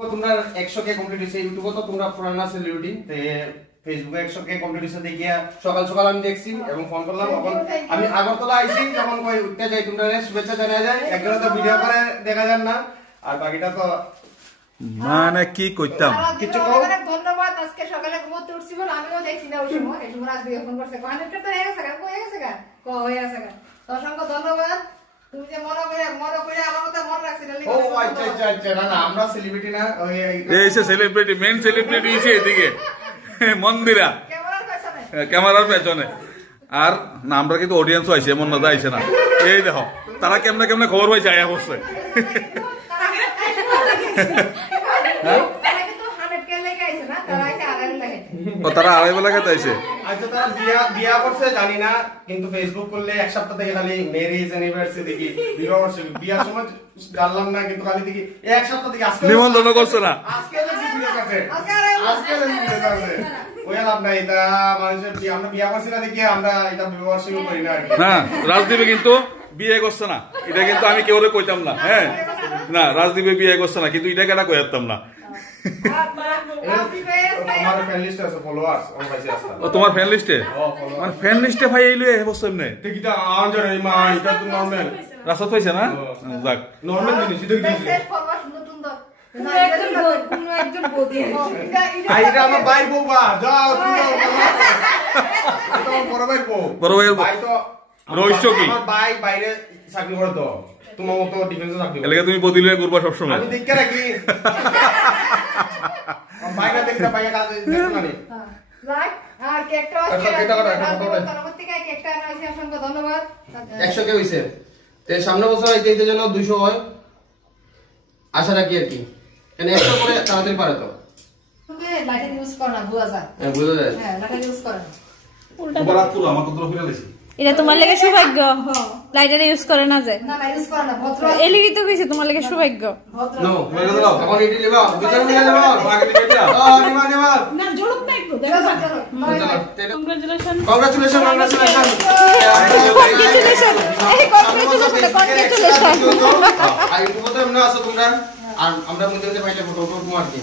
তোমরা 100k complete হইছে ইউটিউবে তো তোমরা পুরানা সেলিব্রিটি তে ফেসবুকে 100k কমপ্লিট হইছে দেখিয়া সকাল সকাল আমি দেখছি এবং ফোন করলাম তখন আমি আগরতলা আইছি যখন কই উঠতে যাই তোমরা শুভেচ্ছা জানায় যায় একজন তো ভিডিও করে দেখা যান না আর বাকিটা তো মানে কি কইতাম কিছু অনেক ধন্যবাদ আজকে সকালে ঘুমোতে উঠছি বল আমিও দেখছি না ওই সময় এই সময় আজকে ফোন করছে কনেক্টর তো হয়ে গেছে কো হয়ে গেছে তো অসংখ্য ধন্যবাদ তুমি যে মনে করে আমার কথা মনে রাখছিলে ও আচ্ছা না আমরা সেলিব্রিটি না ওই এইসে সেলিব্রিটি মেন সেলিব্রিটি এসে এদিকে মন্দিরা ক্যামেরার পেছনে আর না আমরা কিন্তু অডিয়েন্সও আইছে এমন না আইছে না এই দেখো তারা কেমনে কেমনে খবর পাইছে আয়া করছে তারা আড়াই বেলা খেতে আইছে আচ্ছা তারা বিয়া করছে জানি না কিন্তু ফেসবুক করলে এক সপ্তাহ থেকে খালি ম্যারেজ অ্যানিভার্সারি দেখি বিয়ার সময় জানলাম না কিন্তু খালি দেখি এক সপ্তাহ থেকে আজকে নিমন্ত্রণ করছে না আজকে ভিডিও করছে ওই লাভ নাই এটা মানুষের আমরা বিয়া করছি না দেখি আমরা এটা ব্যবহার শুরু করি না না রাজদীপে কিন্তু বিয়ে করছে না এটা কিন্তু আমি কেউ কইতাম না হ্যাঁ না রাজদীপে বিয়ে করছে না কিন্তু এটা কেনা কইতাম না তোমার ফ্রেন্ড লিস্টে মানে ফ্রেন্ড লিস্টে ভাই এইলে বসে এমনি রাস্তা পাইছে না যাক নরমাল জিনিস এটা দিয়েছে আইরা আমার ভাই বউবা যাও তুমি বড় ভাই বউ ভাই তো রহস্য কি আমার ভাই বাইরে চাকরি করে তো তোমার মতো ডিফেন্সে চাকরি করে এলাকা তুমি বদলিয়ে করবা সব সময় আমি দেখতে রাখি বাইরে দেখতে বাইরে কাজ দেখতে না লাইক আর কেকটা আছে পরবর্তী কেকটা আনাইছে অসংখ্য ধন্যবাদ 100 কে হইছে তে সামনে বছর এইতে যেন 200 হয় আশা রাখি আর কি এনে 100 করে তাড়াতাড়ি পারে তো তুমি লাইটার ইউজ করো না বুঝা যায় হ্যাঁ বুঝা যায় হ্যাঁ লাইটার ইউজ করো উল্টা বরাত পুরো আমাকে তো ফিরে লাইছি এটা তোমার লাগে সৌভাগ্য লাইটার ইউজ করে না যায় না ইউজ করো না ভদ্র এলিগি তো কইছে তোমার লাগে সৌভাগ্য ভদ্র নো মেরে দাও এখন এটি লিবা বিচার নিয়ে নেবা আগে দিকে নিবা না জলক না একটু দেখা চলো কংগ্রাচুলেশন কংগ্রাচুলেশন এই কংগ্রাচুলেশন আই তো এমন আছে তোমরা আর আমরা মধ্যে ভাইটা ফটো তোমার কি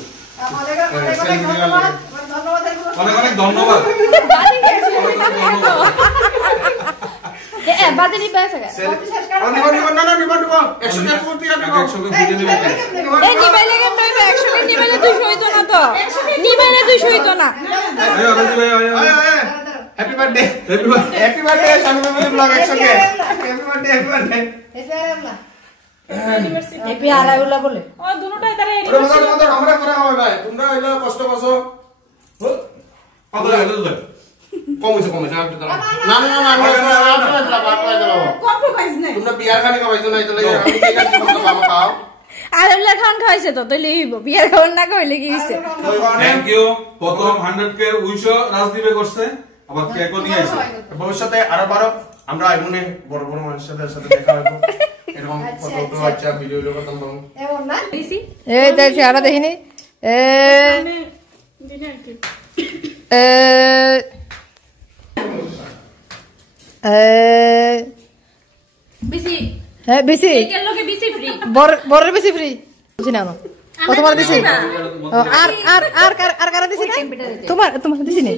অনেক ধন্যবাদ বাজে নিবে আছে না 100 কে ফুর্তি আর 100 কে ভিডিও দিবে এই নিবাইলে কেন নইবে 100 কে নিবাইলে 200 হইতো না তো নিবাইলে 200 হইতো না আয় রাজদীপ ভাই আয় happy birthday Shanu memory blog 100 কে হ্যাপি বার্থডে এপি আরাইউলা বলে ও দুটোটাই তারে ওটা আমরা করে হবে ভাই তোমরা হইলো কষ্ট করছো কমিছে না কম্প্রোমাইজ নাই তোমরা বিয়ার খানি খাইছো না তাহলে আমি কি কাজ করব বাবা খাও আরেলা খান খাইছে তো তাইলে বিয়ার খাওয়ার না কইলে কি হইছে থ্যাংক ইউ প্রথম 100 কে উইশো রাজদীপে করছে আবার কেকও নিয়ে আইছে ভবিষ্যতে আরো বড় আমরা আইমনে বড় মানুষদের সাথে দেখা হবে এরকম ফটো আচ্ছা ভিডিও করতাম এমন না দিছি এই দেখি আরা দেখিনি বিসি হ্যাঁ বেশি এর লগে বিসি ফ্রি বড় বেশি ফ্রি বুঝি না তোমার দিছি আর কারা দিছি তোমার দিছি নি